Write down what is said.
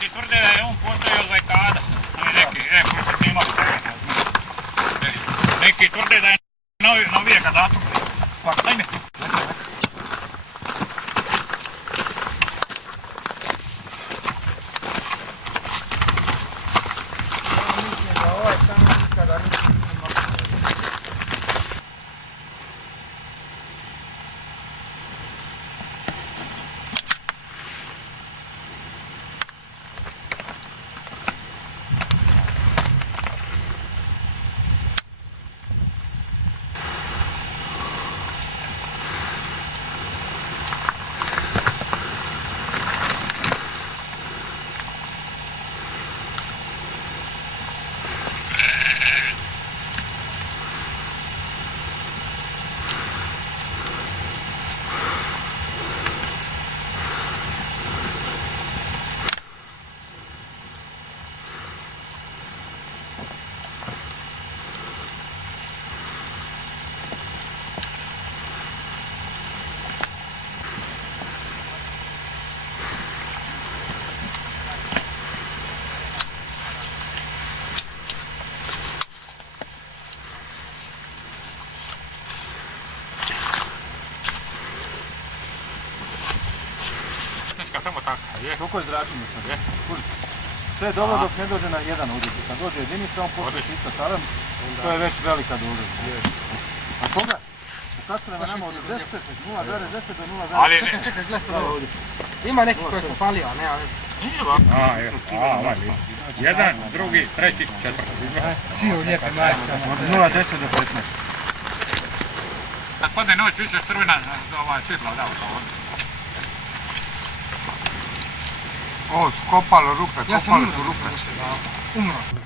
ti tvrde da je on postoji od vajkada. Neki, koji su snimali. Neki tvrde da je novijega datuma. Pa, ajme. Samo tako, je. Koliko je zračenje sad? Je. Sve je dobro dok ne dođe na jedan uđe. Kad dođe jedinica, on počne čisto taran, to je već velika dužnost. A koga? Ukazujemo nama od 10, 0,10 do 0,10. Čekaj, gledaj sad ovdje. Ima neki koji se palio, a ne, ali... Nije ba? Ovaj vidi. Jedan, drugi, treći, četvrti. Svi u lijepe majicama. Od 0,10 do 15. Kad padne noć, više crvena svjetla da ovdje. O, skopalo rupe, Ja sam umro, umro sam.